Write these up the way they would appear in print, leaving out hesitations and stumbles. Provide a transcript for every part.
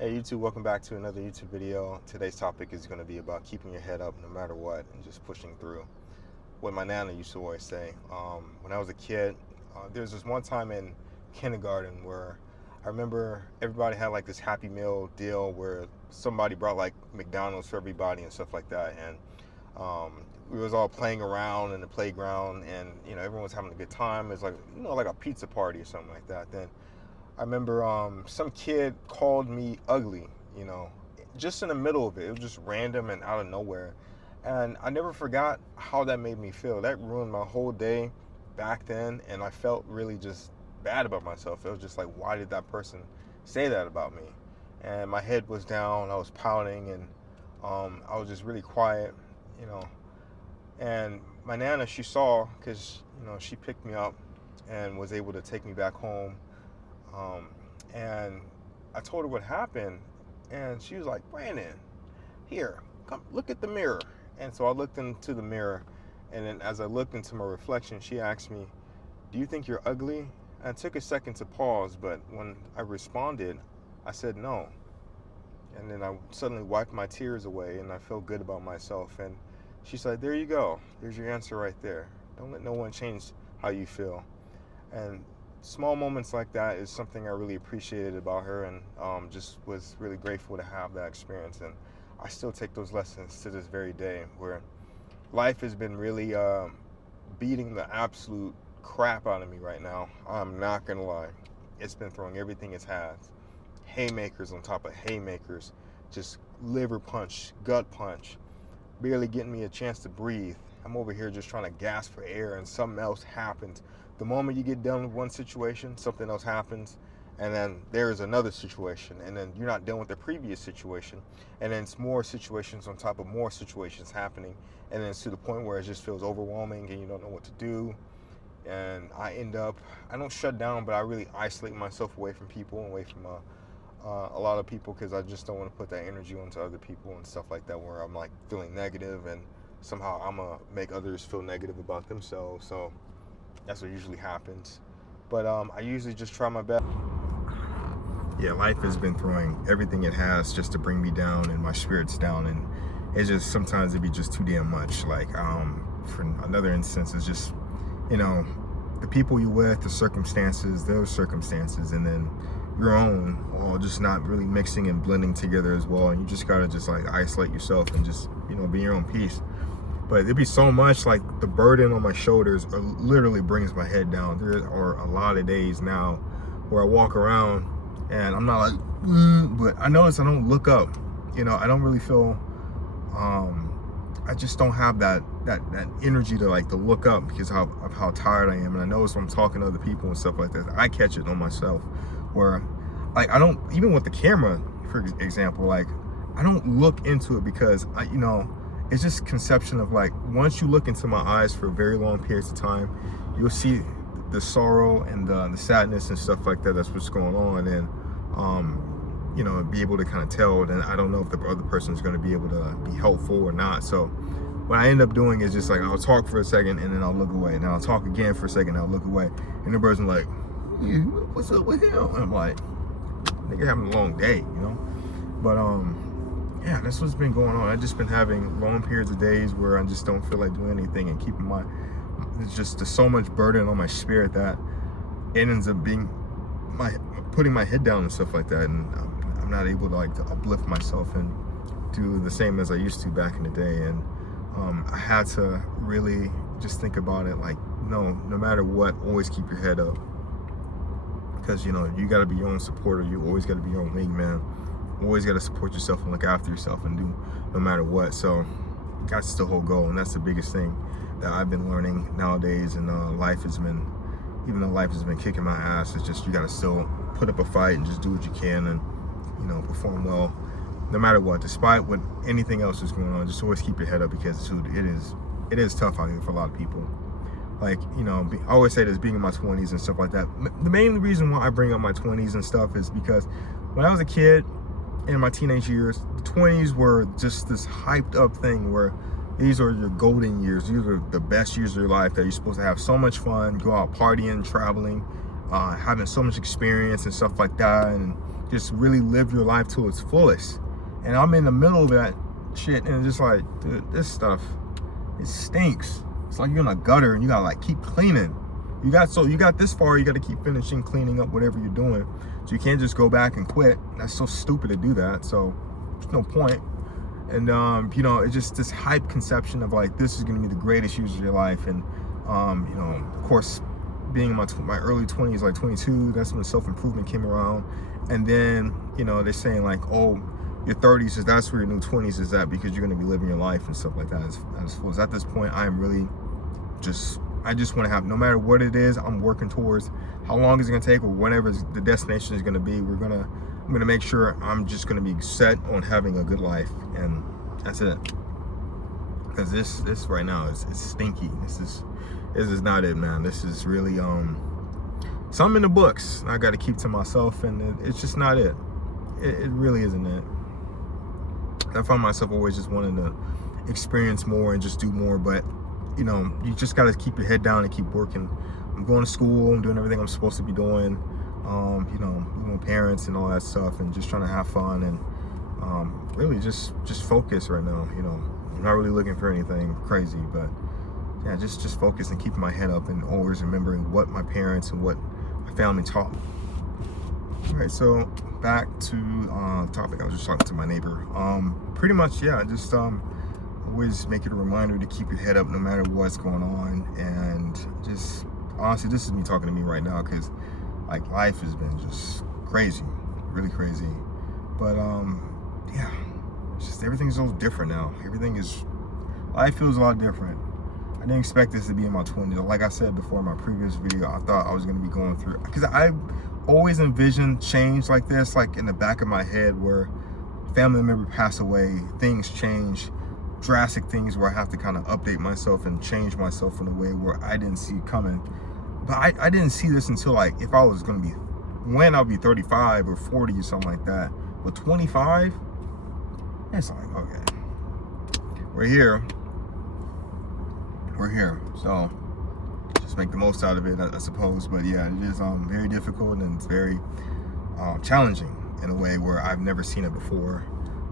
Hey YouTube, welcome back to another YouTube video. Today's topic is going to be about keeping your head up no matter what and just pushing through. What my nana used to always say. When I was a kid, there was this one time in kindergarten where I remember everybody had like this Happy Meal deal where somebody brought like McDonald's for everybody and stuff like that. And we was all playing around in the playground, and everyone was having a good time. It's like like a pizza party or something like that. Then I remember some kid called me ugly, just in the middle of it. It was just random and out of nowhere. And I never forgot how that made me feel. That ruined my whole day back then, and I felt really just bad about myself. It was just like, why did that person say that about me? And my head was down, I was pouting, and I was just really quiet, you know. And my nana, she saw, because, she picked me up and was able to take me back home. And I told her what happened, and she was like, Brandon, here, come look at the mirror. And so I looked into the mirror, and then as I looked into my reflection, she asked me, do you think you're ugly? And it took a second to pause, but when I responded, I said no. And then I suddenly wiped my tears away, and I felt good about myself. And she said, there you go, there's your answer right there. Don't let no one change how you feel. And small moments like that is something I really appreciated about her, and just was really grateful to have that experience. And I still take those lessons to this very day, where life has been really beating the absolute crap out of me right now. I'm not gonna lie. It's been throwing everything it has. Haymakers on top of haymakers, just liver punch, gut punch, barely getting me a chance to breathe. I'm over here just trying to gasp for air, and something else happens. The moment you get done with one situation, something else happens, and then there's another situation, and then you're not done with the previous situation, and then it's more situations on top of more situations happening, and then it's to the point where it just feels overwhelming and you don't know what to do. And I don't shut down, but I really isolate myself away from people, away from a lot of people, because I just don't want to put that energy onto other people and stuff like that, where I'm like feeling negative, and somehow I'm gonna make others feel negative about themselves. So that's what usually happens. But I usually just try my best. Yeah, life has been throwing everything it has just to bring me down and my spirits down, and it's just sometimes it'd be just too damn much. Like for another instance, it's just the people you with, the circumstances, those circumstances, and then your own, all just not really mixing and blending together as well. And you just gotta just like isolate yourself and just be your own peace. But it'd be so much, like the burden on my shoulders literally brings my head down. There are a lot of days now where I walk around and I'm not like, but I notice I don't look up. I don't really feel, I just don't have that energy to look up because of how tired I am. And I notice when I'm talking to other people and stuff like that, I catch it on myself where I don't, even with the camera, for example, I don't look into it because it's just conception of once you look into my eyes for very long periods of time, you'll see the sorrow and the sadness and stuff like that. That's what's going on. And be able to kind of tell. And I don't know if the other person is going to be able to be helpful or not. So what I end up doing is just I'll talk for a second and then I'll look away, and then I'll talk again for a second and I'll look away, and the person like, what's up with him? And I'm like, nigga having a long day, But yeah, that's what's been going on. I've just been having long periods of days where I just don't feel like doing anything, and keeping it's just there's so much burden on my spirit that it ends up being putting my head down and stuff like that, and I'm not able to uplift myself and do the same as I used to back in the day. And I had to really just think about it no matter what, always keep your head up, because you got to be your own supporter. You always got to be your own wingman. Always got to support yourself and look after yourself and do no matter what. So that's the whole goal, and that's the biggest thing that I've been learning nowadays. And even though life has been kicking my ass, it's just you got to still put up a fight and just do what you can, and perform well no matter what, despite what anything else is going on. Just always keep your head up, because it is tough out here for a lot of people. I always say this, being in my 20s and stuff like that. The main reason why I bring up my 20s and stuff is because when I was a kid, in my teenage years, the 20s were just this hyped up thing where these are your golden years. These are the best years of your life, that you're supposed to have so much fun, go out partying, traveling, having so much experience and stuff like that. And just really live your life to its fullest. And I'm in the middle of that shit, and it's just like, dude, this stuff, it stinks. It's like you're in a gutter and you gotta like keep cleaning. You got this far, you gotta keep finishing cleaning up whatever you're doing. So you can't just go back and quit. That's so stupid to do that. So there's no point. And you know, it's just this hype conception of like, this is gonna be the greatest years of your life. And you know, of course, being in my early 20s, like 22, that's when self-improvement came around. And then, you know, they're saying like, oh, your 30s is, that's where your new 20s is at, because you're going to be living your life and stuff like that. As at this point, I am really I just want to have, no matter what it is, I'm working towards. How long is it going to take, or whatever the destination is going to be, I'm going to make sure I'm just going to be set on having a good life. And that's it. Because this right now is stinky. This is not it, man. This is really something in the books I got to keep to myself, and it's just not it. It really isn't it. I find myself always just wanting to experience more and just do more, but you know, you just got to keep your head down and keep working. I'm going to school, I'm doing everything I'm supposed to be doing, you know, with my parents and all that stuff, and just trying to have fun and really just focus right now. You know, I'm not really looking for anything crazy, but yeah, just focus and keeping my head up and always remembering what my parents and what my family taught me. All right, so back to the topic. I was just talking to my neighbor. Pretty much, yeah, just always make it a reminder to keep your head up no matter what's going on. And just honestly, this is me talking to me right now, because like life has been just crazy, really crazy. But yeah, it's just everything's so different now. Life feels a lot different. I didn't expect this to be in my 20s. Like I said before in my previous video, I thought I was going to be going through, because I always envisioned change like this, like in the back of my head, where family member pass away, things change, drastic things where I have to kind of update myself and change myself in a way where I didn't see coming. But I didn't see this until like, if I was going to be, when I'll be 35 or 40 or something like that. But 25, it's like, okay, we're here. So just make the most out of it, I suppose. But yeah, it is very difficult, and it's very challenging in a way where I've never seen it before.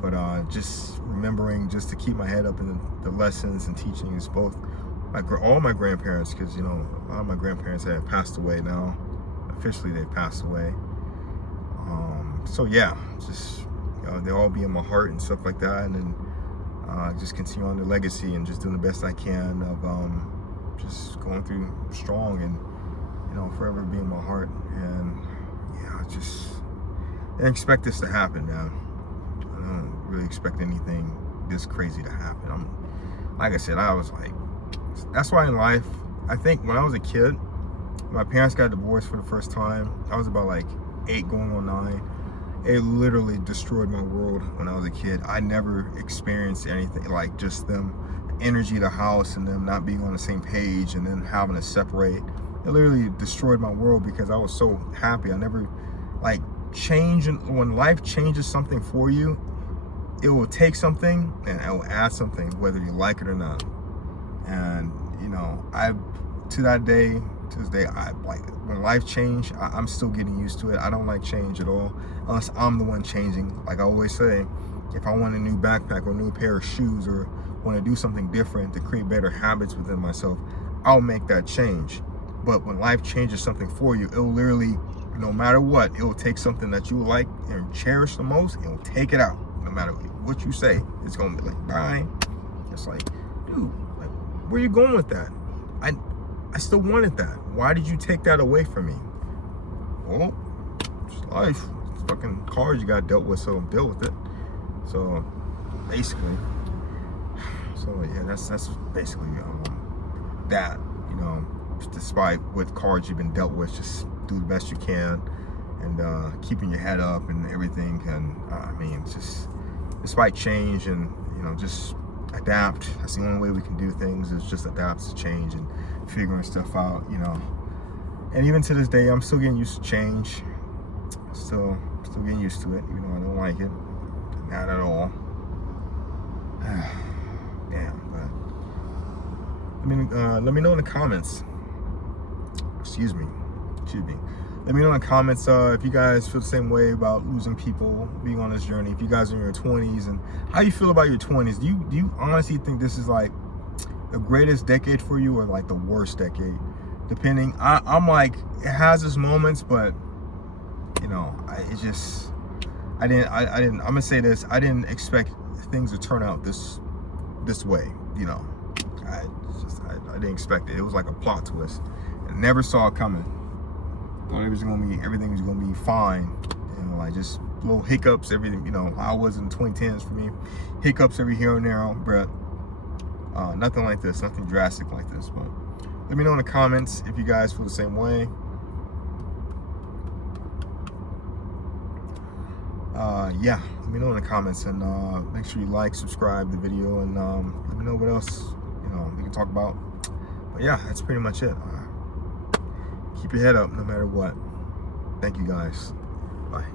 But just remembering just to keep my head up in the lessons and teachings, both all my grandparents, because you know, a lot of my grandparents have passed away now. Officially, they've passed away. So yeah, just you know, they'll all be in my heart and stuff like that, and then just continue on the legacy and just doing the best I can of just going through strong, and you know, forever be in my heart. And yeah, I didn't expect this to happen, man. I don't really expect anything this crazy to happen. Like I said, I was like, that's why in life, I think when I was a kid, my parents got divorced for the first time. I was about like 8 going on 9. It literally destroyed my world when I was a kid. I never experienced anything like just them, the energy of the house, and them not being on the same page, and then having to separate. It literally destroyed my world, because I was so happy. I never, like, when life changes something for you, it will take something and it will add something, whether you like it or not. And you know, to this day, I like when life changed, I'm still getting used to it. I don't like change at all, unless I'm the one changing. Like I always say, if I want a new backpack or a new pair of shoes, or want to do something different to create better habits within myself, I'll make that change. But when life changes something for you, it'll literally, no matter what, it will take something that you like and cherish the most, and it will take it out. No matter what you say, it's gonna be like, bye. It's like, dude, like, where you going with that? I still wanted that. Why did you take that away from me? Well, it's life. It's fucking cards you got dealt with, so deal with it. So basically, yeah, that's basically that. You know, despite what cards you've been dealt with, just do the best you can, and keeping your head up and everything. And I mean, just despite change, and you know, just adapt. That's the only way we can do things, is just adapt to change and figuring stuff out, you know. And even to this day, I'm still getting used to change. Still getting used to it, even though I don't like it. Not at all. Damn, but let me know in the comments. Excuse me. Let me know in the comments if you guys feel the same way about losing people, being on this journey. If you guys are in your 20s, and how you feel about your 20s. Do you honestly think this is like the greatest decade for you, or like the worst decade? Depending, I'm like, it has its moments, but you know, I'm gonna say this, I didn't expect things to turn out this way, you know. I didn't expect it. It was like a plot twist. I never saw it coming. Thought everything was gonna be fine. You know, like just little hiccups, everything, you know, how it was in the 2010s for me. Hiccups every here and there, but nothing like this, nothing drastic like this. But let me know in the comments if you guys feel the same way. Yeah, let me know in the comments, and make sure you like, subscribe the video, and let me know what else, you know, we can talk about. But yeah, that's pretty much it. Keep your head up no matter what. Thank you guys. Bye.